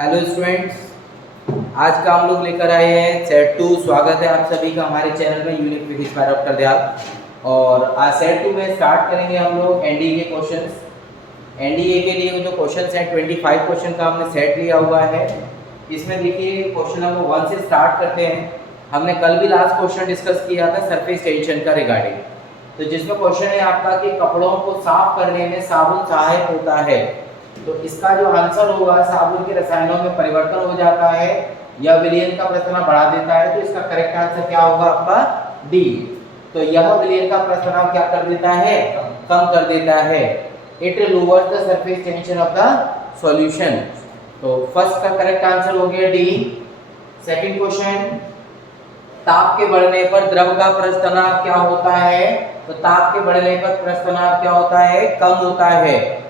Hello students, आज का हम लोग लेकर आए हैं सेट 2। स्वागत है आप सभी का हमारे चैनल में unique physics by doctor Dayal. और आज सेट 2 में स्टार्ट करेंगे हम लोग एनडीए के क्वेश्चंस। एनडीए के लिए जो क्वेश्चंस हैं 25 क्वेश्चन का हमने सेट लिया हुआ है। इसमें देखिए क्वेश्चन नंबर 1 से स्टार्ट करते हैं। हमने कल भी लास्ट क्वेश्चन डिस्कस किया था सरफेस टेंशन का रिगार्डिंग। तो जिसमें क्वेश्चन है आपका कि कपड़ों को साफ करने में साबुन सहायक होता है। तो इसका जो आंसर होगा साबुन के रसायनों में परिवर्तन हो जाता है या विलयन का प्रस्थाना बढ़ा देता है। तो इसका करेक्ट आंसर क्या होगा आपका डी। तो यह विलयन का प्रस्थाना क्या कर देता है, कम कर देता है। It lowers the surface tension of the solution. तो फर्स्ट का करेक्ट आंसर हो गया डी। सेकंड क्वेश्चन, ताप के बढ़ने पर द्रव का प्रस्थानांक क्या होता है। तो ताप के बढ़ने पर प्रस्थानांक क्या होता है, कम होता है।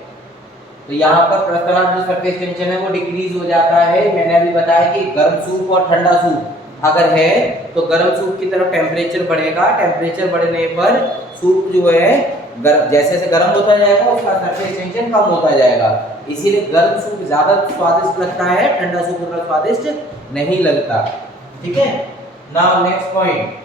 तो यहाँ पर प्रस्थानांक जो सरफेस टेंशन है वो डिक्रीज हो जाता है। मैंने अभी बताया कि गर्म सूप और ठंडा सूप अगर है तो गर्म सूप की तरफ टेम्परेचर बढ़ेगा। टेम्परेचर बढ़ने पर सूप जो है जैसे जैसे गर्म होता जाएगा उसका सरफेस टेंशन कम होता जाएगा। इसीलिए गर्म सूप ज्यादा स्वादिष्ट लगता है, ठंडा सूप उतना स्वादिष्ट नहीं लगता। ठीक है। नाउ नेक्स्ट पॉइंट,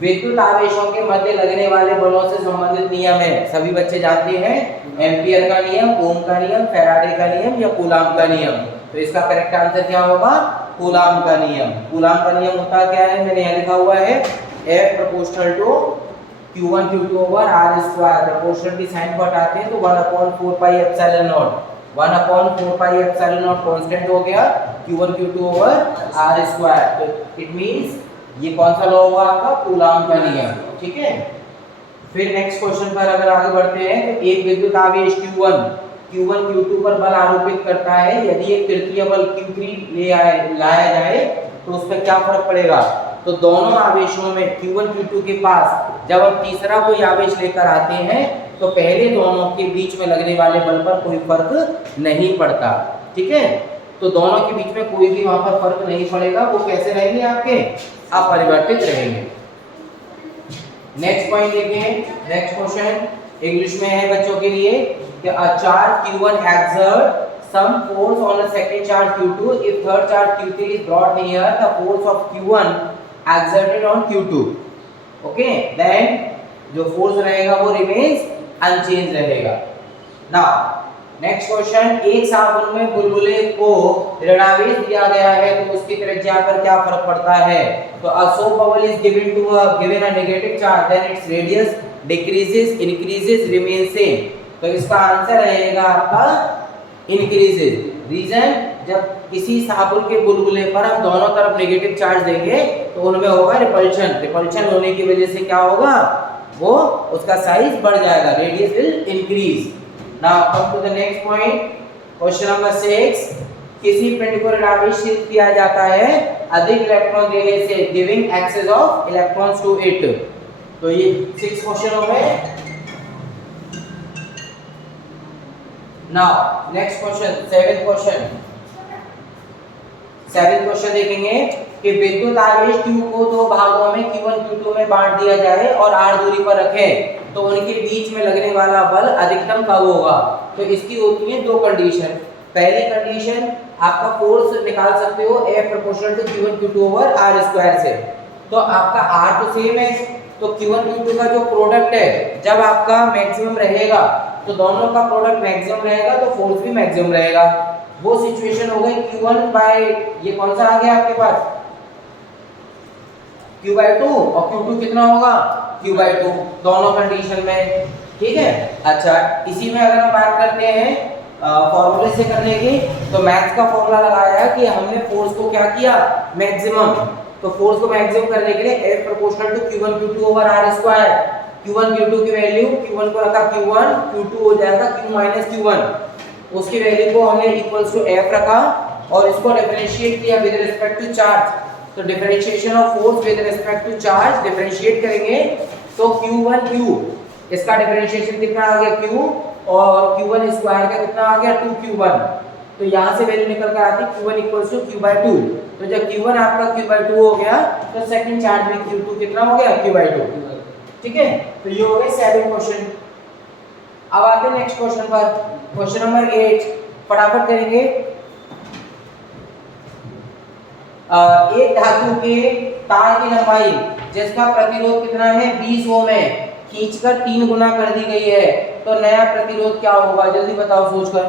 विद्युत आवेशों के मध्य लगने वाले बलों से संबंधित नियम है। सभी बच्चे जानते हैं एम्पियर का नियम, ओम का नियम, फैराडे का नियम या कूलाम का नियम। तो इसका करेक्ट आंसर क्या होगा, कूलाम का नियम। कूलाम का नियम होता क्या है, मैंने यहाँ लिखा हुआ है F proportional to Q1 Q2 over R square. Proportional की साइन को हटाते हैं तो 1/4 pi epsilon nought. 1/4 pi epsilon nought constant हो गया Q1 Q2 over R square. तो इट मींस ये कौन सा लॉ होगा आपका, कूलाम का नियम। ठीक है। फिर नेक्स्ट क्वेश्चन पर अगर आगे बढ़ते हैं तो एक विद्युत आवेश Q1 Q2 पर बल आरोपित करता है। यदि एक तृतीय बल Q3 लाया जाए तो उस पर क्या फर्क पड़ेगा। तो दोनों आवेशों में Q1 Q2 के पास जब हम तीसरा कोई आवेश लेकर आते हैं तो पहले दोनों के बीच में लगने वाले बल पर कोई फर्क नहीं पड़ता। ठीक है। तो दोनों के बीच में कोई भी वहां पर फर्क नहीं पड़ेगा, वो कैसे रहेंगे आपके, अपरिवर्तित रहेंगे। नेक्स्ट पॉइंट देखें। नेक्स्ट क्वेश्चन इंग्लिश में है बच्चों के लिए कि a charge Q1 exert some force on a second charge Q2 if third charge Q3 is brought near the force of Q1 exerted on Q2। Okay, then जो force रहेगा वो remains unchanged रहेगा। नाउ नेक्स्ट क्वेश्चन, एक साबुन में बुलबुले को ऋणावेश दिया गया है तो उसकी त्रिज्या पर क्या फर्क पड़ता है। तो a soap bubble is given a negative charge then its radius decreases, increases, remains same। तो इसका आंसर रहेगा आपका increases। रीजन, जब किसी साबुन के बुलबुले पर हम दोनों तरफ नेगेटिव चार्ज देंगे तो उनमें होगा रिपल्शन। रिपल्शन होने की वजह से क्या होगा, वो उसका साइज बढ़ जाएगा, radius will increase. Now come to the next point, question number 6। किसी पिंड को ऋणावेशित किया जाता है अधिक इलेक्ट्रॉन देने से, giving excess of electrons to it. तो ये 6 क्वेश्चन हो गए। Now next question, 7th question. 7th question देखेंगे कि विद्युत आवेश Q को दो भागों में Q1 Q2 में बांट दिया जाए और R दूरी पर रखें तो उनके बीच में लगने वाला बल अधिकतम कब होगा। तो इसकी होती है दो कंडीशन। पहली कंडीशन, आपका फोर्स निकाल सकते हो F proportional to Q1 Q2 over R square से। तो आपका R तो सेम है, तो Q1 Q2 का जो प्रोडक्ट है जब आपका मैक्सिमम रहेगा तो दोनों का प्रोडक्ट मैक्सिमम रहेगा तो फोर्स भी मैक्सिमम रहेगा। वो सिचुएशन हो गई Q1 बाय, ये कौन सा आ गया आपके पास, Q/2, और Q2 कितना होगा, Q/2, दोनों कंडीशन में। ठीक है। अच्छा, इसी में अगर हम बात करते हैं फॉर्मूले से करने की, तो मैथ्स का फॉर्मूला लगाया है कि हमने फोर्स को क्या किया, मैक्सिमम। तो फोर्स को मैक्सिमम करने के लिए F proportional to Q1 Q2 over R square. Q1 Q2 की वैल्यू, Q1 को रखा Q1, Q2 हो जाएगा Q माइनस Q1। उसकी वैल्यू को हमने इक्वल्स टू F रखा और इसको डिफरेंशिएट किया विद रिस्पेक्ट टू चार्ज। तो differentiation of force with respect to charge differentiate करेंगे तो Q1 Q, इसका डिफरेंशिएशन कितना आ गया Q, और Q1 स्क्वायर का कितना आ गया 2Q1। तो यहाँ से वैल्यू निकल कर आती Q1 इक्वल्स टू Q/2। तो जब Q1 आपका Q/2 हो गया तो सेकंड चार्ज में Q2 कितना हो गया, Q/2। ठीक है। तो ये हो गए 7 क्वेश्चन। अब आते हैं नेक्स्ट क्वेश्चन पर, क्वेश्चन नंबर 8 फटाफट करेंगे। एक धातु के तार की लंबाई जिसका प्रतिरोध कितना है 20 ओम है, खींचकर 3 गुना कर दी गई है, तो नया प्रतिरोध क्या होगा? जल्दी बताओ सोचकर।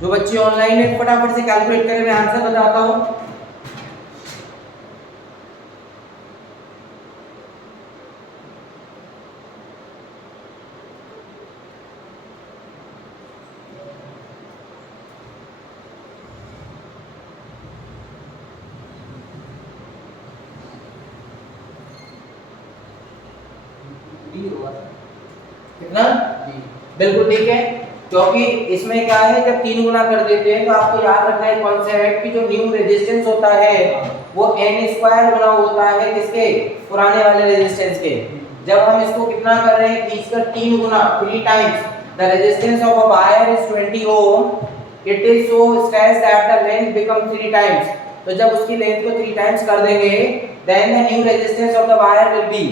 जो बच्चे ऑनलाइन है फटाफट से कैलकुलेट करें, मैं आंसर बताता हूँ। कितना? बिल्कुल ठीक है, क्योंकि इसमें क्या है, जब 3 गुना कर देते हैं तो आपको याद रखना है कॉन्सेप्ट कि जो न्यू रेजिस्टेंस होता है वो n स्क्वायर गुना होता है किसके? पुराने वाले रेजिस्टेंस के। जब हम इसको कितना कर रहे हैं, खींचकर 3 गुना, 3 times the resistance of a wire is 20 ohm, it is so stretch that the length become 3 times. तो जब उसकी लेंथ को 3 टाइम्स कर देंगे then the new resistance of the wire will be,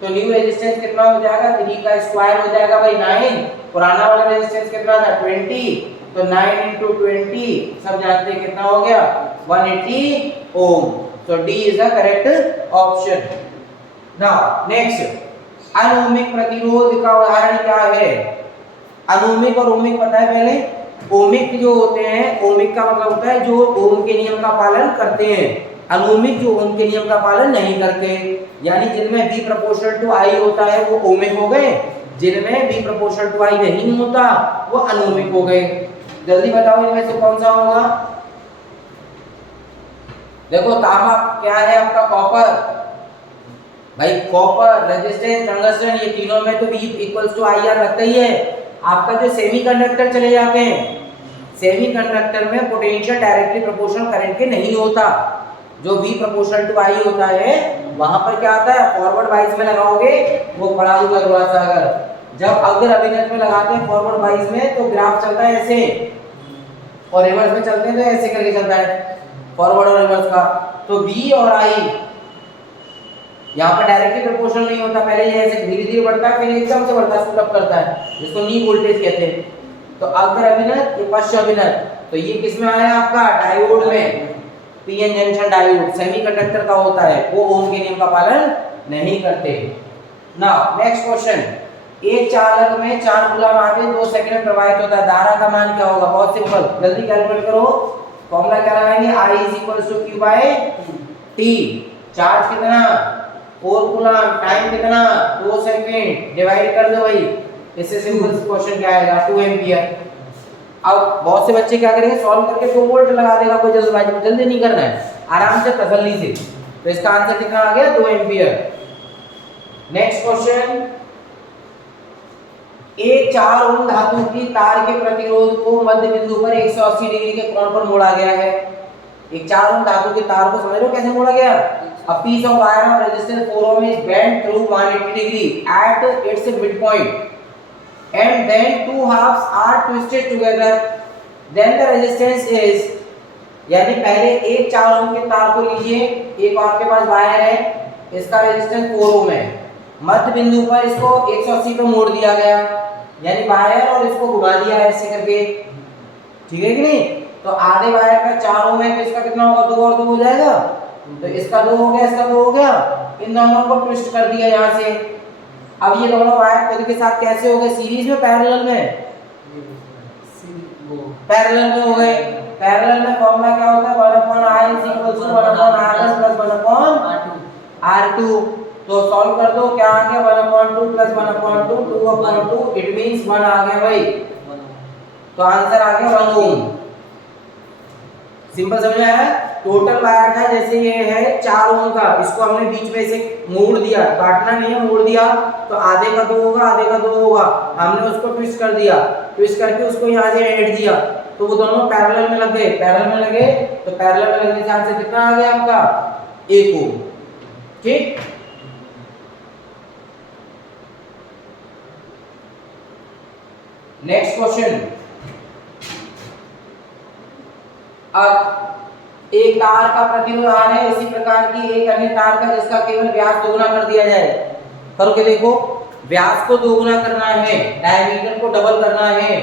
तो न्यू रेजिस्टेंस कितना हो जाएगा? 3 का स्क्वायर हो जाएगा भाई 9, पुराना वाला रेजिस्टेंस कितना था 20, तो 9 into 20 सब जानते हैं कितना हो गया 180 ohm. So D is the correct option. Now next, अनोमिक प्रतिरोध का उदाहरण क्या है? अनोमिक और ओमिक पता है पहले? ओमिक जो होते हैं, ओमिक का मतलब होता है जो ओम के नियम का पालन करते हैं, अनोमिक जो ओम के नियम का पालन नहीं करते, यानी जिनमें V प्रोपोर्शनल टू I होता है वो ओमिक हो गए, जिनमें V प्रोपोर्शनल टू I नहीं होता वो अनोमिक हो गए। जल्दी बताओ इनमें से कौन सा होगा? देखो तांबा क्या है आपका? कॉपर। भाई कॉपर, रेजिस्टेंस, टंगस्टन, ये तीनों में तो V इक्वल्स टू IR लगता ही है। आपका जो सेमीकंडक्टर चले जाते हैं, सेमीकंडक्टर में पोटेंशियल डायरेक्टली प्रोपोर्शनल करंट के नहीं होता, जो V प्रोपोर्शनल टू I होता है वहां पर क्या आता है, फॉरवर्ड वाइज में लगाओगे वो पढ़ा दूंगा थोड़ा सा। अगर जब अगर अभिनत में लगाते हैं फॉरवर्ड वाइज में तो ग्राफ चलता है ऐसे, और रिवर्स में चलते हैं तो ऐसे करके चलता है, फॉरवर्ड और रिवर्स का। तो V और I यहाँ पर डायरेक्टली प्रोपोर्शनल नहीं होता, पहले ये ऐसे धीरे धीरे बढ़ता है फिर एकदम से बढ़ता है, शूट अप करता है, जिसको नी वोल्टेज कहते हैं। तो अग्र अभिनत, ये पश्च अभिनत, तो ये किस में आया आपका? डायोड में, पीएन जंक्शन डायोड सेमीकंडक्टर का होता है, वो ओम के नियम का पालन नहीं करते। नाउ नेक्स्ट क्वेश्चन, एक चालक में 4 कूलम आगे 2 सेकंड में प्रवाहित होता है, धारा का मान क्या होगा? बहुत सिंपल, जल्दी कैलकुलेट करो। फॉर्मूला क्या लगाएंगे? I = Q/T। चार्ज कितना? 4 कूलम, टाइम कितना? 2 सेकंड, डिवाइड कर दो भाई, इससे सिंपल क्वेश्चन क्या आएगा? 2 एम्पियर। अब बहुत से बच्चे क्या करेंगे, सॉल्व करके 2 वोल्ट लगा देगा, कोई जल्दबाजी में, जल्दी नहीं करना है, आराम से तसल्ली से। तो इसका आंसर कितना आ गया? 2 एम्पियर। नेक्स्ट क्वेश्चन, एक 4 ओम धातु की तार के प्रतिरोध को मध्य बिंदु पर 180 डिग्री के कोण पर मोड़ा गया है। एक 4 ओम धातु के तार को समझ लो कैसे मोड़ा गया? A piece of wire of resistance 4 ohm is bent through 180 degree at its midpoint, and then 2 halves are twisted together. Then the resistance is, यानी पहले एक 4 ओम के तार को लीजिए, एक आपके पास वायर है, इसका रेजिस्टेंस 4 ओम है, मध्य बिंदु पर इसको 180 पे मोड़ दिया गया, यानी वायर और इसको घुमा दिया ऐसे करके, ठीक है कि नहीं? तो आधे वायर का 4 ओम है तो इसका कितना होगा? 2 और 2 हो जाएगा, तो इसका 2 हो गया, इसका 2 हो गया, इन दोनों को ट्विस्ट कर दिया यहाँ से। अब ये दोनों वायर खुद के साथ कैसे हो गए? सीरीज में, पैरेलल में? पैरेलल में हो गए। पैरेलल में फॉर्मूला क्या होता है? 1/r = 1/r+1/r2। तो सॉल्व कर दो, क्या आ गया? 1/2 + 1/2, 2/2, इट मींस 1 आ गया भाई, तो आंसर आ गया 1 ओम। सिंपल समझ में आया? टोटल वायर था जैसे ये है 4 ओम का, इसको हमने बीच में से मोड़ दिया, काटना नहीं है, मोड़ दिया, तो आधे का 2 होगा, आधे का 2 होगा, हमने उसको ट्विस्ट कर दिया, ट्विस्ट करके उसको यहाँ से ऐड दिया, तो वो दोनों पैरेलल में लग गए। पैरेलल में लगे तो पैरेलल में लगने से आंसर कितना आ गया आपका? 1 ओम। ठीक, नेक्स्ट क्वेश्चन, अब एक तार का प्रतिरोध R है, इसी प्रकार की एक अन्य तार का जिसका केवल व्यास दोगुना कर दिया जाए। करो के देखो, व्यास को दोगुना करना है, डायमीटर को डबल करना है,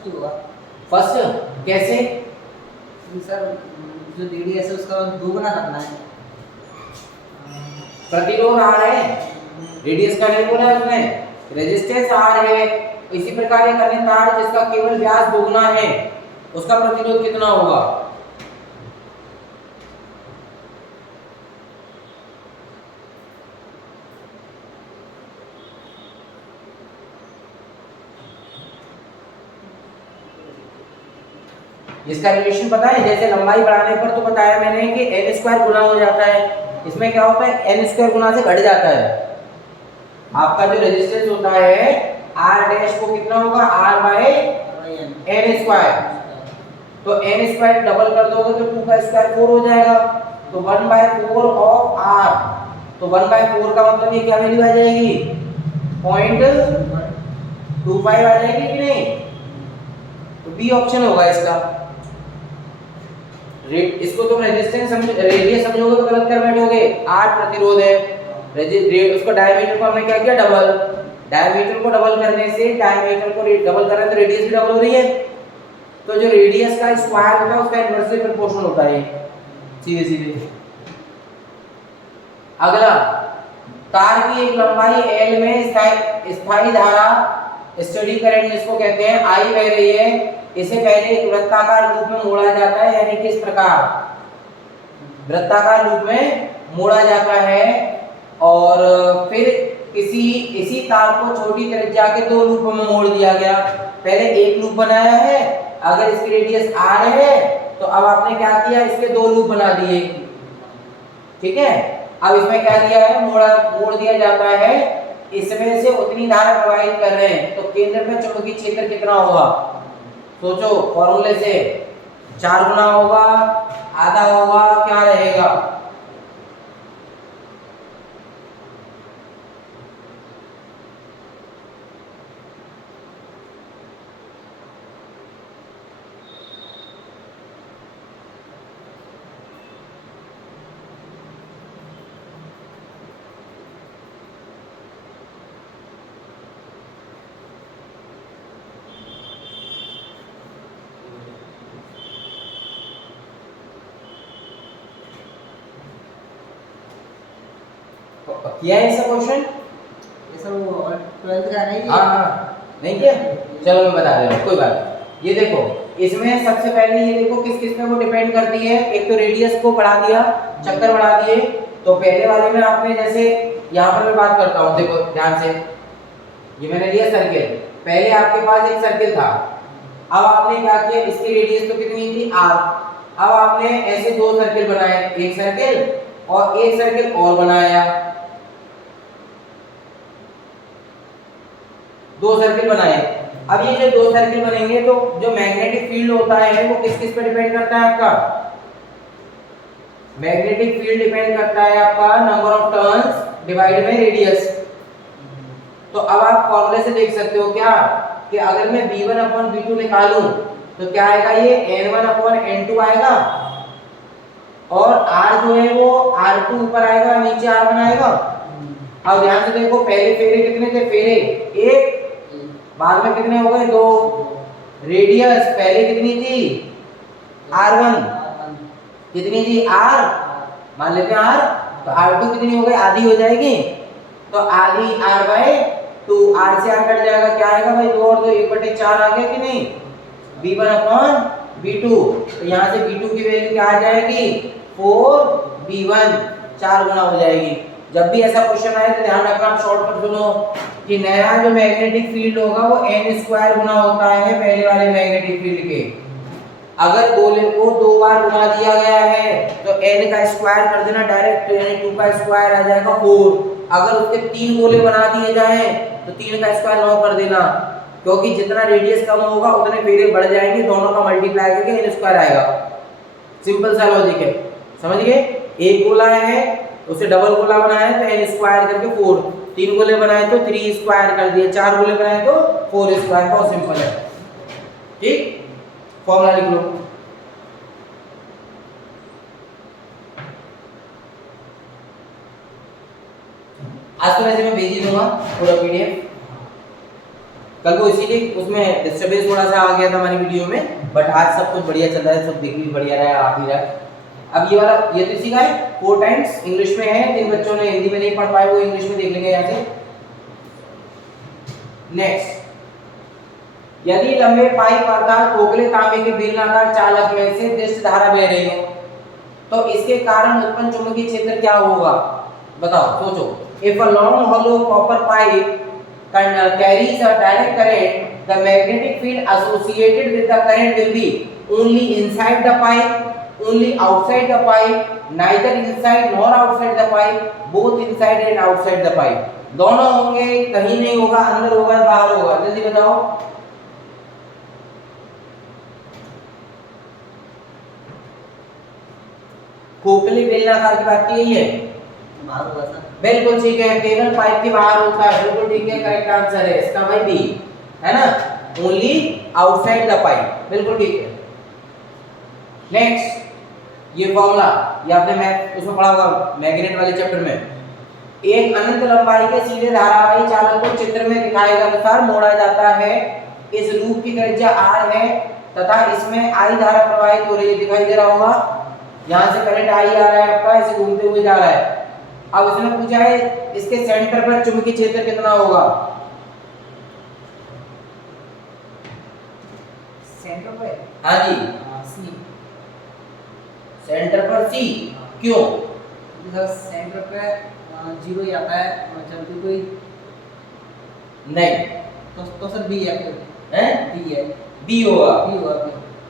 फर्स्ट ही होगा। फर्स्ट कैसे? सर जो रेडियस है उसका दोगुना करना है। प्रतिरोध आर है, रेडियस का नहीं बोला उसने, रेजिस्टेंस आर है। इसी प्रकार एक अन्य तार जिसका केवल व्यास दोगुना है उसका प्रतिरोध कितना होगा? इसका रिलेशन पता है? जैसे लंबाई बढ़ाने पर तो बताया मैंने कि n स्क्वायर गुना हो जाता है, इसमें क्या होता है n स्क्वायर गुना से घट जाता है। आपका जो रेजिस्टेंस होता है r डैश को कितना होगा? r by n square. तो n स्क्वायर डबल कर दोगे तो 2 का स्क्वायर 4 हो जाएगा, तो 1/4 ऑफ r। तो 1/4 का मतलब ये क्या वैल्यू आ जाएगी? 0.25 आ जाएगी कि नहीं? तो बी ऑप्शन होगा इसका। इसको तुम रेजिस्टेंस रेडियस समझोगे तो गलत कर बैठोगे। r प्रतिरोध है, उसको डायमीटर को हमने क्या किया? डबल। डायमीटर को डबल करने से डायमीटर को डबल कर रहे हैं तो रेडियस भी डबल हो रही है, तो जो रेडियस का स्क्वायर होता है उसका इनवर्सली प्रोपोर्शनल होता है सीधे सीधे। अगला, तार की एक लंबाई l में स्थायी धारा स्टडी करंट जिसको कहते हैं I बह रही है, इसे पहले एक वृत्ताकार रूप में मोड़ा जाता है, यानी कि इस प्रकार वृत्ताकार रूप में मोड़ा जाता है, और फिर इसी तार को छोटी त्रिज्या के दो लूप में मोड़ दिया गया। पहले एक लूप बनाया है, अगर इसकी रेडियस r है तो अब आपने क्या किया? इसके दो लूप बना दिए, ठीक है। अब इसमें क्या दिया है? मोड़ दिया जाता है, इसमें से उतनी धारा प्रवाहित कर रहे हैं, तो केंद्र में चुंबकीय क्षेत्र कितना होगा? सोचो, फॉर्मूले से 4 गुना होगा, आधा होगा, क्या रहेगा? किया है ऐसा क्वेश्चन? ये सब वो 12th का नहीं? हाँ, नहीं किया? चलो मैं बता रहा हूँ, कोई बात नहीं। ये देखो, इसमें सबसे पहले ये देखो किस किस पे वो डिपेंड करती है। एक तो रेडियस को बढ़ा दिया, चक्कर बढ़ा दिए, तो पहले वाले में आपने जैसे यहाँ पर मैं बात करता हूँ, देखो ध्यान से, ये मैंने लिया सर्किल। पहले आपके पास एक सर्किल था, अब आपने क्या किया? इसकी रेडियस तो कितनी थी? r। अब आपने ऐसे दो सर्किल बनाए, एक सर्किल और एक सर्किल और बनाया, दो सर्किल बनाए। अब ये जो दो सर्किल बनेंगे तो जो मैग्नेटिक फील्ड होता है वो किस किस पे डिपेंड करता है? आपका मैग्नेटिक फील्ड डिपेंड करता है आपका number of turns divide by radius. तो अब आप फॉर्मूले से देख सकते हो क्या कि अगर मैं v1/v2 निकालूं तो क्या आएगा? ये n1/n2 आएगा, और r जो है वो r2 ऊपर आएगा, नीचे r1 आएगा। अब ध्यान से देखो, पहले फेरे कितने थे? फेरे एक, बाद में कितने हो गए? दो। रेडियस पहले कितनी थी? r1 कितनी थी? r, मान लेते हैं r, तो r2 कितनी हो गई? आधी हो जाएगी, तो आधी r/2, r से r कट जाएगा, क्या आएगा भाई? 2 और 2 1/4 आ गया कि नहीं? v1/v2, तो यहाँ से v2 की वैल्यू क्या आ जाएगी? 4v1, 4 गुना हो जाएगी। जब भी ऐसा क्वेश्चन आए तो ध्यान रखना, आप शॉर्टकट सुनो कि नया जो मैग्नेटिक फील्ड होगा वो n स्क्वायर गुना होता है पहले वाले मैग्नेटिक फील्ड के। अगर गोले को 2 बार गुना दिया गया है तो n का स्क्वायर कर देना डायरेक्ट, तो यानी 2 का स्क्वायर आ जाएगा 4। अगर उसके 3 गोले बना दिए जाएं तो 3 का स्क्वायर 9 कर देना, क्योंकि जितना रेडियस कम होगा उतने फेरे बढ़ जाएंगे, दोनों का मल्टीप्लाई करके n स्क्वायर आएगा। सिंपल सा लॉजिक है, समझ गए? एक गोला है उसे डबल गोला बनाया तो n स्क्वायर करके 4, 3 गोले बनाए तो 3 स्क्वायर कर दिए, 4 गोले बनाए तो 4 स्क्वायर। बहुत सिंपल है, ठीक। फॉर्मूला लिख लो। आज तो वैसे मैं भेज ही दूंगा पूरा पीडीएफ। कल को इसीलिए उसमें डिस्टर्बेंस थोड़ा सा आ गया था हमारी वीडियो में, बट आज सब कुछ बढ़िया चल रहा है, सब दिख भी बढ़िया रहा है, आ भी रहा है। अब ये वाला ये तो इसी का है 4 टाइम्स इंग्लिश में है, जिन बच्चों ने हिंदी में नहीं पढ़ पाए वो इंग्लिश में देख लेंगे यहाँ से। नेक्स्ट, यदि लंबे पाइप अर्थात खोखले तांबे के बेलनाकार चालक में से दृष्ट धारा बह रही हो तो इसके कारण उत्पन्न चुंबकीय क्षेत्र क्या होगा? बताओ, सोचो। If a long hollow copper pipe carries a direct current, the magnetic field associated with the current will be only inside the pipe, only outside the pipe, neither inside nor outside the pipe, both inside and outside the pipe। दोनों होंगे, कहीं नहीं होगा, अंदर होगा बाहर होगा। जल्दी बताओ। खोखले बेलनाकार की बात की गई है, बाहर होगा सर। बिल्कुल ठीक है, केवल पाइप के बाहर होता है, बिल्कुल ठीक है, करेक्ट आंसर है इसका भाई बी, है ना, ओनली आउटसाइड द पाइप, बिल्कुल ठीक है। नेक्स्ट, ये फॉर्मूला ये आपने मैथ उसमें पढ़ा होगा मैग्नेट वाले चैप्टर में। एक अनंत लंबाई के सीधे धारावाही चालक को चित्र में दिखाए गए अनुसार मोड़ा जाता है। इस लूप की त्रिज्या r है तथा इसमें I धारा प्रवाहित हो रही है, दिखाई दे रहा होगा, यहाँ से करंट I आ रहा है आपका, इसे घूमते हुए जा रहा है। अब इसने पूछा है इसके सेंटर पर चुंबकीय क्षेत्र कितना होगा? सेंटर पे हाँ जी, सी। सेंटर पर C, क्यों? सर सेंटर पे 0 ही आता है, जब भी कोई नहीं तो सर बी है, है बी है, B होगा, बी होगा,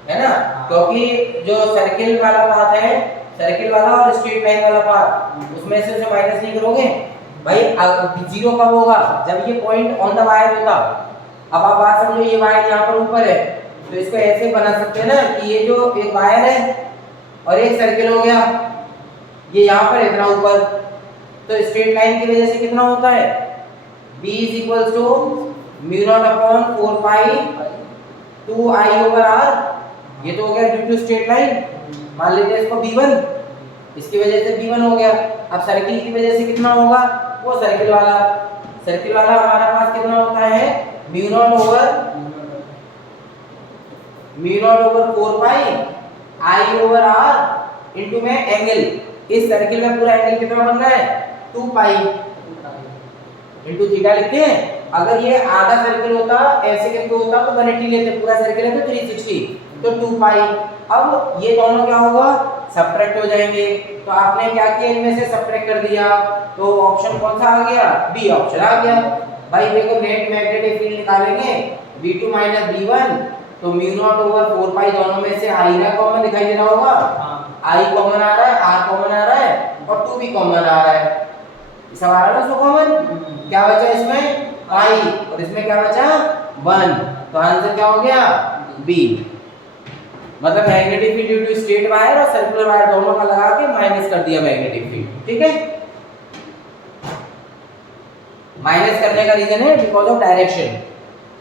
है ना, क्योंकि जो सर्किल वाला पाथ है, सर्किल वाला और स्ट्रेट लाइन वाला पाथ, उसमें से उसे माइनस नहीं करोगे भाई। 0 कब होगा? जब ये पॉइंट ऑन द वायर होता। अब आप बात समझो, ये वायर यहाँ पर ऊपर है तो इसको ऐसे बना सकते हैं ना कि ये जो एक वायर है और एक सर्किल हो गया, ये यहाँ पर इतना ऊपर, तो स्ट्रेट लाइन की वजह से कितना होता है? B = μ0/4 पाई 2I/r। ये तो हो गया ड्यू टू स्ट्रेट लाइन, मान लेते हैं इसको B1, इसकी वजह से B1 हो गया। अब सर्किल की वजह से कितना होगा? वो सर्किल वाला हमारे पास कितना होता है? μ0/4 पाई I/r इनटू में एंगल, इस सर्किल में पूरा एंगल कितना बन रहा है? 2 पाई इनटू थीटा लिखते हैं। अगर ये आधा सर्किल होता, ऐसे करके होता तो 180 लेते, पूरा सर्किल है तो 360, तो 2 पाई। अब ये दोनों क्या होगा? सब्ट्रैक्ट हो जाएंगे। तो आपने क्या किया, इनमें से सब्ट्रैक्ट कर दिया, तो ऑप्शन कौन सा आ गया? बी ऑप्शन आ गया। भाई देखो, नेट मैग्नेटिक फील्ड निकालेंगे V2 - V1, तो μ0/4 पाई दोनों में से I ना कॉमन दिखाई दे रहा होगा, I कॉमन आ रहा है, R कॉमन आ रहा है और 2 भी कॉमन आ रहा है। सब आ रहा है ना कॉमन। क्या बचा इसमें? I, और इसमें क्या बचा? 1। तो आंसर क्या हो गया? बी। मतलब magnetic field due to straight wire और सर्कुलर वायर दोनों का लगा के माइनस कर दिया मैग्नेटिक फील्ड। ठीक है, माइनस करने का रीजन है बिकॉज ऑफ डायरेक्शन,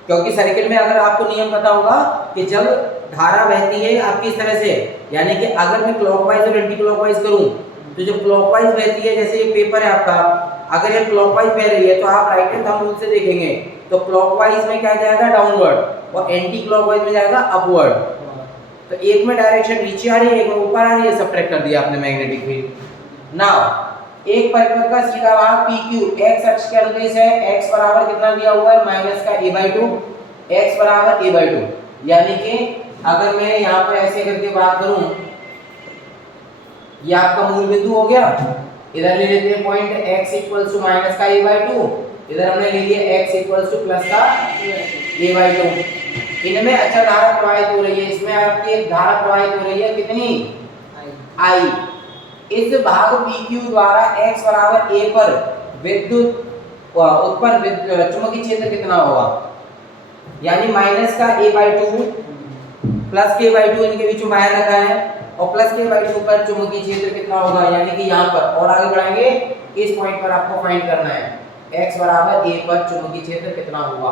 क्योंकि सर्किल में अगर आपको नियम पता होगा कि जब धारा बहती है आपकी इस तरह से, यानी कि अगर मैं क्लॉकवाइज और एंटी क्लॉकवाइज करूं, तो जब क्लॉकवाइज बहती है, जैसे ये पेपर है आपका, अगर ये क्लॉकवाइज बह रही है तो आप राइट हैंड थंब रूल से देखेंगे तो क्लॉकवाइज में क्या जाएगा? डाउनवर्ड, और एंटी क्लॉकवाइज में जाएगा अपवर्ड। तो एक में डायरेक्शन नीचे आ रही है, एक में ऊपर आ रही है, सब्ट्रैक्ट कर दिया आपने मैग्नेटिक फील्ड। नाउ एक परिपथ का सीधा भाग PQ x अक्ष के अनुदिश है, x बराबर कितना दिया हुआ है? माइनस का a/2, x बराबर a/2, यानी कि अगर मैं यहाँ पर ऐसे करके बात करूं, ये आपका मूल बिंदु हो गया, इधर ले लेते हैं पॉइंट x = माइनस का a/2, इधर हमने ले लिया x = प्लस का a/2। इनमें अच्छा धारा प्रवाहित हो रही है, इसमें आपकी एक धारा प्रवाहित हो रही है, कितनी? I। इस भाग PQ द्वारा x बराबर a पर विद्युत उत्पन्न चुंबकीय क्षेत्र कितना होगा? यानी माइनस का a/2 प्लस के a/2 इनके बीच में बाहर रखा है, और प्लस के a/2 पर चुंबकीय क्षेत्र कितना होगा? यानी कि यहाँ पर, और आगे बढ़ाएंगे, इस पॉइंट पर आपको फाइंड करना है x बराबर a पर चुंबकीय क्षेत्र कितना होगा।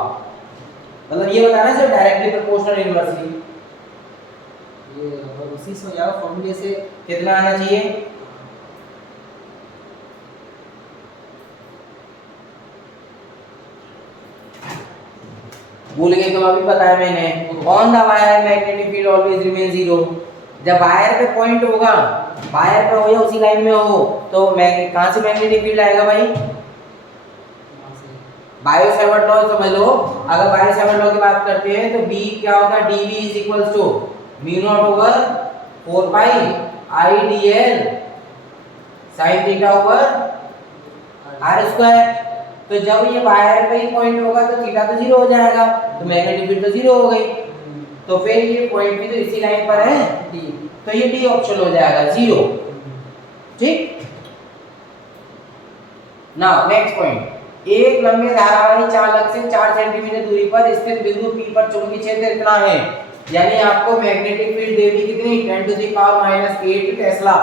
मतलब ये बताना है डायरेक्टली प्रोपोर्शनल इनवर्सली, ये उसी से हो जाएगा फॉर्मूले से कितना आना चाहिए? भूल गए तो अभी बताया मैंने। On the wire magnetic field always remain zero. जब वायर पे पॉइंट होगा, वायर पे हो या उसी लाइन में हो, तो कहाँ से मैग्नेटिक फील्ड आएगा भाई? बायो सेवर्ट लॉ समझ लो। अगर बायो सेवर्ट लॉ की बात करते हैं तो बी क्या होगा? dv is equals to mu nought over 4 pi I dl sin theta over r square. तो जब ये वायर पे ही पॉइंट होगा तो थीटा तो जीरो हो जाएगा, तो मैग्नेटिक फील्ड तो जीरो हो गई। तो फिर ये पॉइंट भी तो इसी लाइन पर है डी, तो ये डी ऑप्शन हो जाएगा जीरो। ठीक। नाउ नेक्स्ट पॉइंट, एक लंबे धारावाही चालक से 4 सेंटीमीटर दूरी पर स्थित बिंदु P पर चुंबकीय क्षेत्र इतना है, यानी आपको मैग्नेटिक फील्ड देनी कितनी? 10 टू द पावर -8 टेस्ला।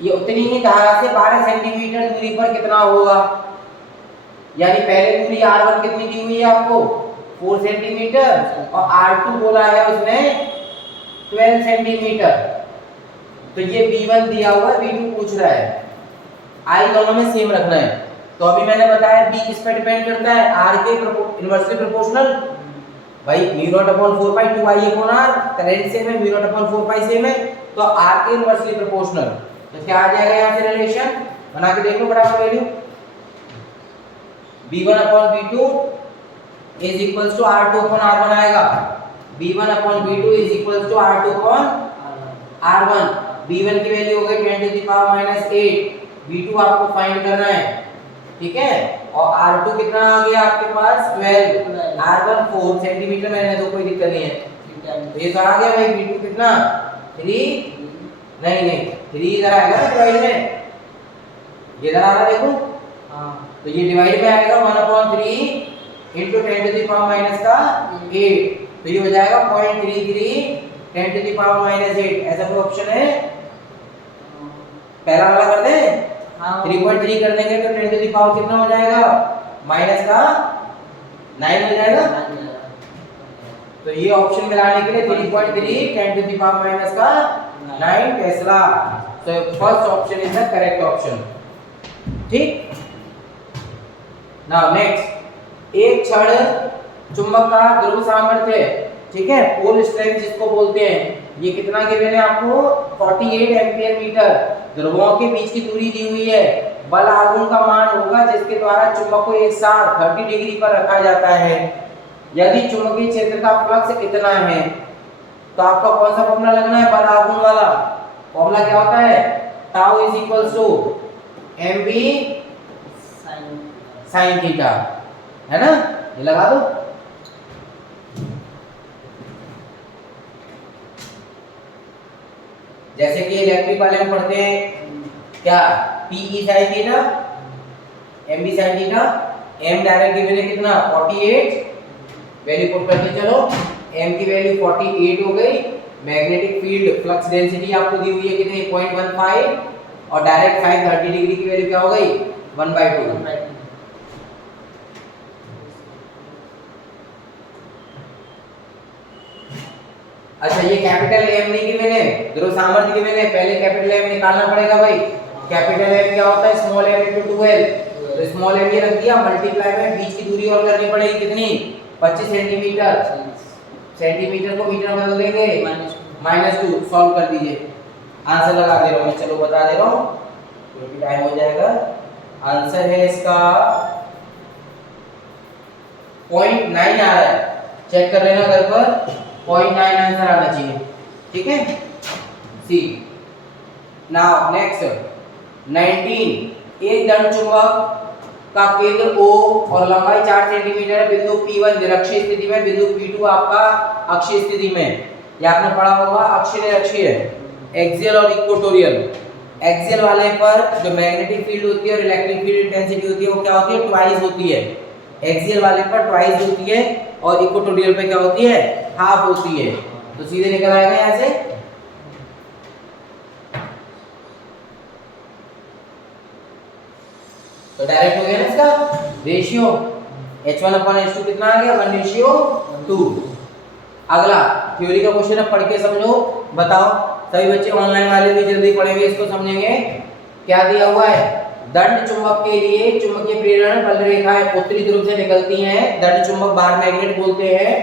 ये उतनी ही धारा से 12 सेंटीमीटर दूरी पर कितना होगा? यानी पहले दूरी r1 कितनी दी हुई है आपको? 4 सेंटीमीटर, और r2 बोला है उसने 12 सेंटीमीटर। तो ये b1 दिया हुआ है, b2 पूछ रहा है। i दोनों में सेम रखना है। तो अभी मैंने बताया b किस पे डिपेंड करता है? r के इनवर्सली प्रोपोर्शनल। भाई mu naught upon 4 pi 2i upon r, current same है, mu naught upon 4 pi same है, तो r के इनवर्सली प्रोपोर्शनल। तो क्या आ जाएगा यहाँ से रिलेशन? बना के देख लो फटाफट value. b1 upon b2 is equals to r2 upon r1 आएगा। b1 upon b2 is equals to r2 upon r1। b1 की वैल्यू हो गई 10 टू द पावर -8, b2 आपको फाइंड करना है, ठीक है। और r2 कितना आ गया आपके पास? 12, r1 4 सेंटीमीटर में रहने दो, कोई दिक्कत नहीं है। तो ये तो आ गया भाई b2 कितना? 3 नहीं 3 इधर आएगा ना डिवाइड में, ये इधर आ रहा देखो। हां, तो ये डिवाइड में आएगा 1/3 into 10 to the power -8, तो ये हो जाएगा 0.33 10 to the power -8। ऐसा कोई ऑप्शन है? पहला वाला कर दे। हां, 3.3 कर देंगे तो 10 to the power कितना हो जाएगा? -9 हो जाएगा। तो ये ऑप्शन मिलाने के लिए 3.3 10 to the power -9 टेस्ला। तो first option is the correct option. ठीक। नाउ नेक्स्ट, एक क्षण चुंबक का ध्रुव सामर्थ्य, ठीक है, पोल स्ट्रेंथ जिसको बोलते हैं, ये कितना गिवन है आपको? 48 एम्पीयर मीटर। ध्रुवों के बीच की दूरी दी हुई है। बल आघूर्ण का मान होगा जिसके द्वारा चुंबक को एक साथ 30 डिग्री पर रखा जाता है। यदि चुंबकीय क्षेत्र का फ्लक्स इतना है, तो आपका कौन सा फॉर्मूला लगना है? बल आघूर्ण वाला। फॉर्मूला क्या होता है? Tau is equals to mv sin theta, है ना? ये लगा दो। जैसे कि इलेक्ट्रिक वाले में पढ़ते हैं क्या? PE sin theta, MB sin theta, M direct given है कितना? 48, वैल्यू पुट करके चलो। M की वैल्यू 48 हो गई। मैग्नेटिक फील्ड फ्लक्स डेंसिटी आपको दी हुई है कितनी? 0.15, और डायरेक्ट sin 30 डिग्री की वैल्यू क्या हो गई? 1/2। अच्छा, ये कैपिटल M नहीं गिवन है, ध्रुव सामर्थ्य गिवन है, पहले कैपिटल M निकालना पड़ेगा भाई। कैपिटल M क्या होता है? Small m * 12। तो स्मॉल m ये रख दिया, मल्टीप्लाई में बीच की दूरी और करनी पड़ेगी कितनी? 25 सेंटीमीटर। सेंटीमीटर को मीटर में बदल देंगे, -2। सॉल्व कर दीजिए। आंसर लगा दे रहा हूं मैं, चलो बता दे रहा हूं क्योंकि टाइम हो जाएगा। आंसर है इसका 0.9 आ रहा है, चेक कर लेना घर पर। 0.9 आंसर आना चाहिए, ठीक है। सी। नाउ नेक्स्ट 19, एक दंड चुंबक का केंद्र O और लंबाई 4 सेंटीमीटर है। बिंदु P1 निरक्षीय स्थिति में, बिंदु P2 आपका अक्षीय स्थिति में। ये आपने पढ़ा होगा अक्षीय निरक्षीय, एक्सियल और इक्वेटोरियल। एक्सियल वाले पर जो मैग्नेटिक फील्ड होती है और इलेक्ट्रिक फील्ड इंटेंसिटी होती है वो क्या होती है? ट्वाइस होती है। एक्सियल वाले पर ट्वाइस होती है और इक्वेटोरियल पे क्या होती है? हाफ होती है। तो सीधे निकल आएगा यहाँ से। तो डायरेक्ट हो गया ना इसका रेशियो। H1/H2 कितना आ गया? 1:2। अगला थ्योरी का क्वेश्चन है, पढ़ के समझो, बताओ। सभी बच्चे ऑनलाइन वाले भी जल्दी पढ़ेंगे, इसको समझेंगे। क्या दिया हुआ है? दंड चुंबक के लिए चुंबकीय प्रेरण बल रेखाएं उत्तरी ध्रुव से निकलती हैं, दंड चुंबक बार मैग्नेट बोलते हैं,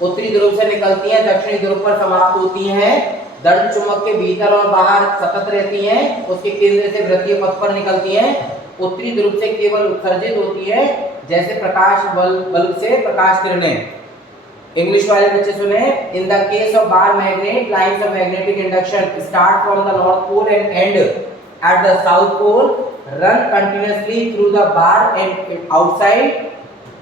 उत्तरी ध्रुव से निकलती हैं, दक्षिणी ध्रुव पर समाप्त होती हैं। दंड चुंबक के भीतर और बाहर सतत रहती हैं, उसके केंद्र से वृत्तीय पथ पर निकलती हैं, उत्तरी ध्रुव से केवल उत्सर्जित होती है, जैसे प्रकाश बल्ब से प्रकाश किरणें। इंग्लिश वाले बच्चे सुने, in the case of bar magnet lines of magnetic induction start from the north pole and end at the south pole, run continuously through the bar and outside,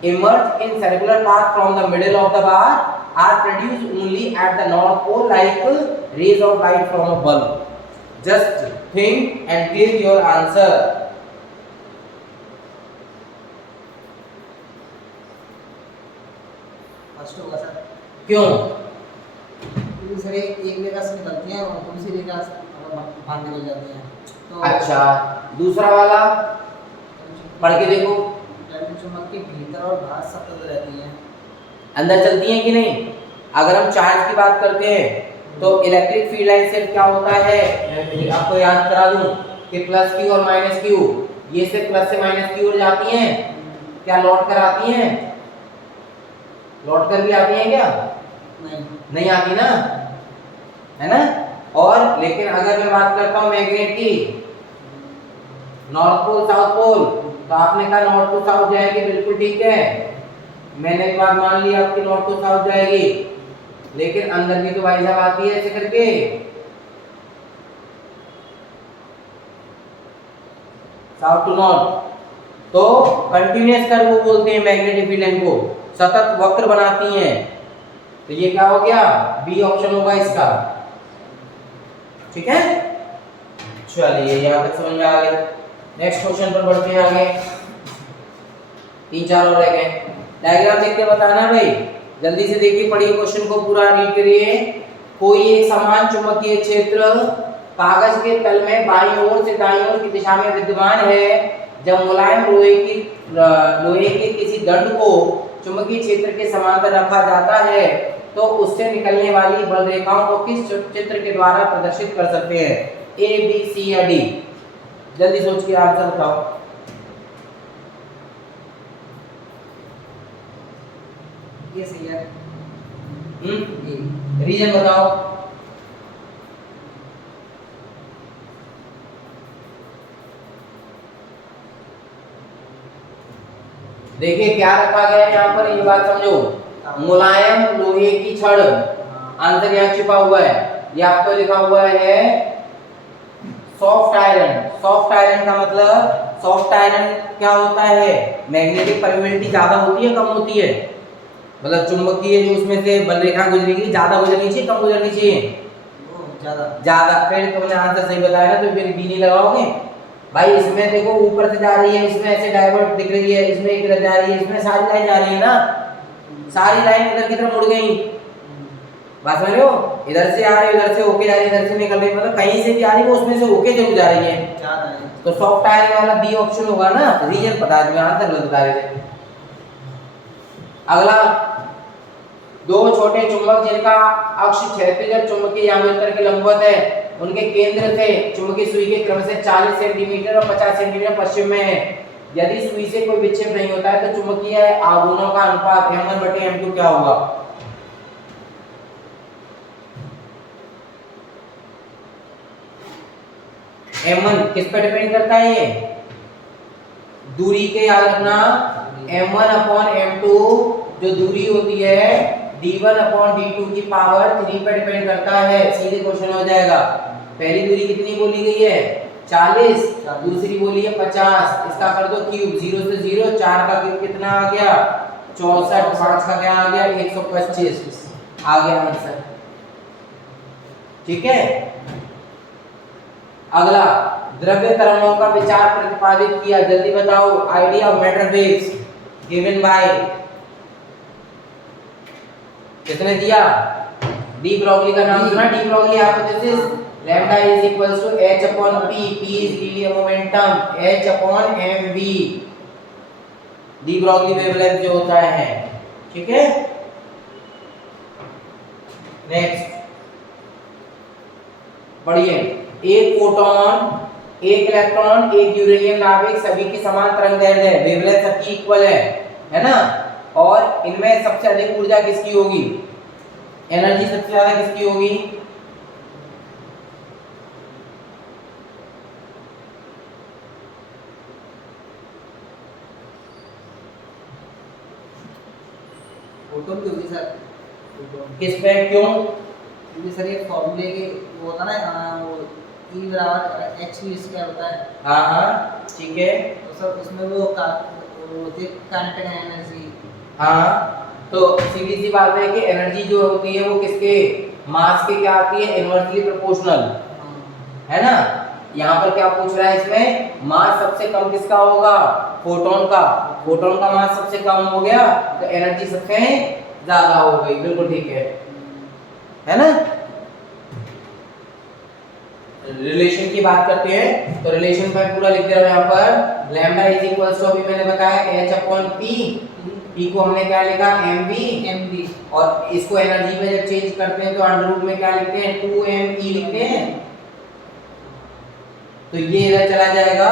emerge in circular path from the middle of the bar, are produced only at the north pole like rays of light from a bulb. Just think and give your answer. First होगा sir, क्यों? क्योंकि sir एक रेखा से निकलती हैं और दूसरी रेखा से बाहर निकल जाती हैं। तो अच्छा, दूसरा वाला पढ़ के देखो। दंड चुंबक के भीतर और बाहर सतत रहती हैं, अंदर चलती हैं कि नहीं? अगर हम चार्ज की बात करते हैं तो इलेक्ट्रिक फील्ड लाइन से क्या होता है, आपको याद करा दूं कि प्लस क्यू और माइनस क्यू, ये से प्लस से माइनस क्यू ओर जाती हैं, क्या लौट कर आती हैं? लौट कर भी आती हैं क्या? नहीं आती ना, है ना? और लेकिन अगर मैं बात करता हूँ मैग्नेट की, नॉर्थ पोल साउथ पोल, तो आपने कहा नॉर्थ टू साउथ जाएगी, बिल्कुल ठीक है, मैंने एक बात मान ली आपकी नॉर्थ टू साउथ जाएगी, लेकिन अंदर भी तो भाई साहब आती है ऐसे करके, साउथ टू नॉर्थ, तो कंटिन्यूअस कर्व वो बोलते हैं मैग्नेटिक फील्ड लाइन को, सतत वक्र बनाती हैं। तो ये क्या हो गया? बी ऑप्शन होगा इसका, ठीक है? चलिए यहाँ तक समझ में आ गया। नेक्स्ट क्वेश्चन पर बढ़ते हैं आगे, 3-4 और रह गए। डायग्राम देख के बताना भाई, जल्दी से देखिए, पढ़िए क्वेश्चन को पूरा रीड करिए। कोई एक समान चुंबकीय क्षेत्र कागज के तल में बाईं ओर से दाईं ओर की दिशा में विद्यमान है। जब मुलायम लोहे के किसी दंड को चुंबकीय क्षेत्र के समांतर रखा जाता है तो उससे निकलने वाली बल रेखाओं को किस चित्र के द्वारा प्रदर्शित कर सकते हैं? ए, बी, सी या डी? जल्दी सोच के आंसर बताओ। ये सही है। रीजन बताओ। देखिए क्या रखा गया है यहाँ पर, ये बात समझो, मुलायम लोहे की छड़, आंसर यहाँ छिपा हुआ है, ये आपको लिखा हुआ है सॉफ्ट आयरन। सॉफ्ट आयरन का मतलब, सॉफ्ट आयरन क्या होता है? मैग्नेटिक परमिटिविटी ज्यादा होती है कम होती है? मतलब चुंबकीय जो उसमें से बल रेखा गुजरेगी ज्यादा गुजरनी चाहिए कम गुजरनी चाहिए? ज्यादा। फिर तुमने आंसर सही बताया ना, तो फिर बी नहीं लगाओगे भाई। इसमें देखो ऊपर से जा रही है, इसमें ऐसे डाइवर्ट दिख रही है, इसमें इधर जा रही है, इसमें सारी लाइन जा रही है ना, सारी लाइन इधर की तरफ मुड़ गई। बात समझ रहे हो? इधर से आ रही है, इधर से होके जा रही है, इधर से निकल रही है, मतलब कहीं से भी आ रही है वो उसमें से होके जरूर जा रही है। तो सॉफ्ट आयरन वाला बी ऑप्शन होगा ना। रीजन पता है, आंसर गलत बता रहे थे। अगला, दो छोटे चुंबक जिनका अक्ष क्षैतिज और चुंबकीय यामांतर के लंबवत है, उनके केंद्र से चुंबकीय सुई के क्रम से 40 सेंटीमीटर और 50 सेंटीमीटर पश्चिम में है। यदि सुई से कोई विक्षेप नहीं होता है तो चुंबकीय आघूर्णों का अनुपात M1/M2 क्या होगा? M1 किस पर डिपेंड करता है? ये दूरी के याद रखना, M1/M2 जो दूरी होती है D1/D2 की पावर 3 पर डिपेंड करता है। सीधे क्वेश्चन हो जाएगा। पहली दूरी कितनी बोली गई है? 40, दूसरी बोली है 50, इसका कर दो क्यूब, 0 से 0, 4 का क्यूब कितना आ गया? 64, 5 का क्या आ गया? 125 आ गया आंसर, ठीक है। अगला, द्रव्य तरंगों का विचार प्रतिपादित किया, जल्दी बताओ। Idea of matter waves given by, किसने दिया? डी ब्रॉगली का नाम सुना? De Broglie hypothesis, lambda is equals to h upon p, p is linear momentum, h upon mv, de Broglie wavelength जो होता है, ठीक है। नेक्स्ट पढ़िए, एक फोटॉन एक इलेक्ट्रॉन एक यूरेनियम नाभिक सभी की समान तरंग दैर्ध्य है, वेवलेंथ सबकी इक्वल है ना। और इनमें सबसे अधिक ऊर्जा किसकी होगी, एनर्जी सबसे ज्यादा किसकी होगी, फोटोन की होगी सर। किस पे, क्यों? क्योंकि सर ये फॉर्मूले के वो होता ना वो E बराबर h v स्क्वायर होता है। हाँ ठीक है। तो सर उसमें वो होती है काइनेटिक एनर्जी। हाँ तो सीधी सी बात है कि एनर्जी जो होती है वो किसके, मास के क्या आती है, इनवर्सली प्रोपोर्शनल, है ना। यहाँ पर क्या पूछ रहा है इसमें, मास सबसे कम किसका होगा, फोटोन का। फोटोन का मास सबसे कम हो गया तो एनर्जी सबसे ज्यादा हो गई, बिल्कुल ठीक है ना। रिलेशन की बात करते हैं तो रिलेशन पर पूरा लिख दे रहा हूं यहाँ पर, लैम्डा इज इक्वल टू, अभी मैंने बताया h अपॉन p, p को हमने क्या लिखा mv, और इसको एनर्जी में जब चेंज करते हैं तो अंडर रूट में क्या लिखते हैं 2me लिखते हैं। तो ये इधर चला जाएगा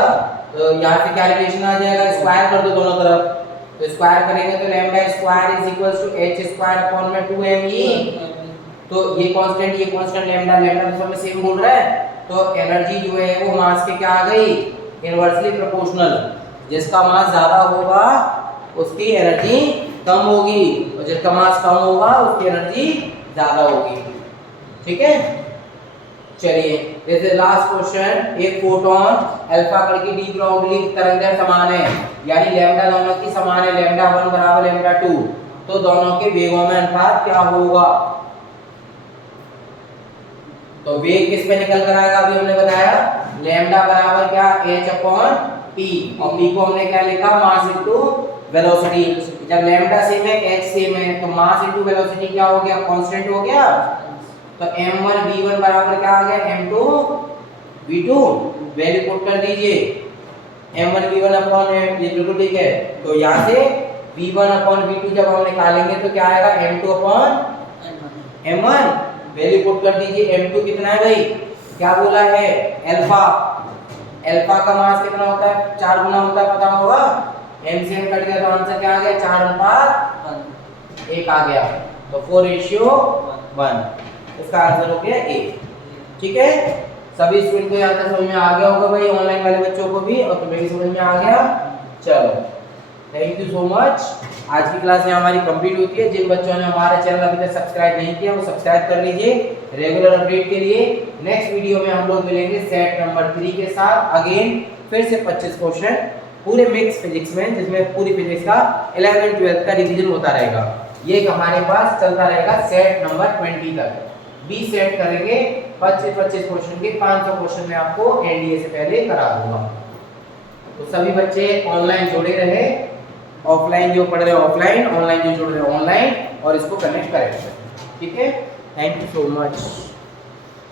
तो यहाँ से क्या रिलेशन आ जाएगा, स्क्वायर कर दो दोनों तरफ, तो स्क्वायर करेंगे तो lambda square is equal to h square upon में 2me। तो ये कांस्टेंट लैम्डा तो सब में सेम बोल रहा है, तो एनर्जी जो है वो मास के क्या आ गई, इनवर्सली प्रोपोर्शनल। जिसका मास ज्यादा होगा उसकी एनर्जी कम होगी और जिसका मास कम होगा उसकी एनर्जी ज्यादा होगी, ठीक है। चलिए जैसे लास्ट क्वेश्चन, एक फोटोन अल्फा कण की डी ब्रॉगली तरंगदैर्घ्य समान है, यानी लैम्डा दोनों की समान है, लैम्डा 1 बराबर लैम्डा 2, तो दोनों के वेगों में अनुपात क्या होगा। तो वेग किस पे निकल कर आएगा, अभी हमने बताया लैम्डा बराबर क्या h अपॉन p, और p को हमने क्या लिखा, मास इनटू वेलोसिटी। जब लैम्डा सेम है h सेम है तो मास इनटू वेलोसिटी क्या हो गया, कांस्टेंट हो गया। तो m1 v1 बराबर क्या आ गया, m2 v2, वैल्यू पुट कर दीजिए, m1 v1 अपॉन m, ये बिल्कुल ठीक है। तो यहाँ से v1 अपॉन v2 जब हम निकालेंगे तो क्या आएगा, m2 upon m1, value put कर दीजिए। m2 कितना है भाई, क्या बोला है, अल्फा, अल्फा का मास कितना होता है, 4 गुना होता है, पता होगा। m से m कट गया तो आंसर क्या आ गया, 4:1 आ गया, तो 4:1, इसका आंसर हो गया A, ठीक है। सभी स्टूडेंट को यहाँ तक समझ में आ गया होगा भाई, ऑनलाइन वाले बच्चों को भी, और तुम्हें भी समझ में आ गया। चलो थैंक यू सो मच। आज की क्लास यहाँ हमारी कंप्लीट होती है। जिन बच्चों ने हमारा चैनल अभी तक सब्सक्राइब नहीं किया वो सब्सक्राइब कर लीजिए रेगुलर अपडेट के लिए। नेक्स्ट वीडियो में हम लोग मिलेंगे सेट नंबर 3 के साथ, अगेन फिर से 25 क्वेश्चन पूरे मिक्स फिजिक्स में, जिसमें पूरी फिजिक्स का 11th 12th का रिवीजन होता रहेगा। ये हमारे पास चलता रहेगा सेट नंबर 20 तक। 20 सेट करेंगे, 25 क्वेश्चन के 500 क्वेश्चन में आपको एनडीए से पहले करा दूंगा। तो सभी बच्चे ऑनलाइन जुड़े रहे, ऑफलाइन जो पढ़ रहे हैं ऑफलाइन, ऑनलाइन जो जुड़ रहे हैं ऑनलाइन, और इसको कनेक्ट करें, ठीक है। Thank you so much.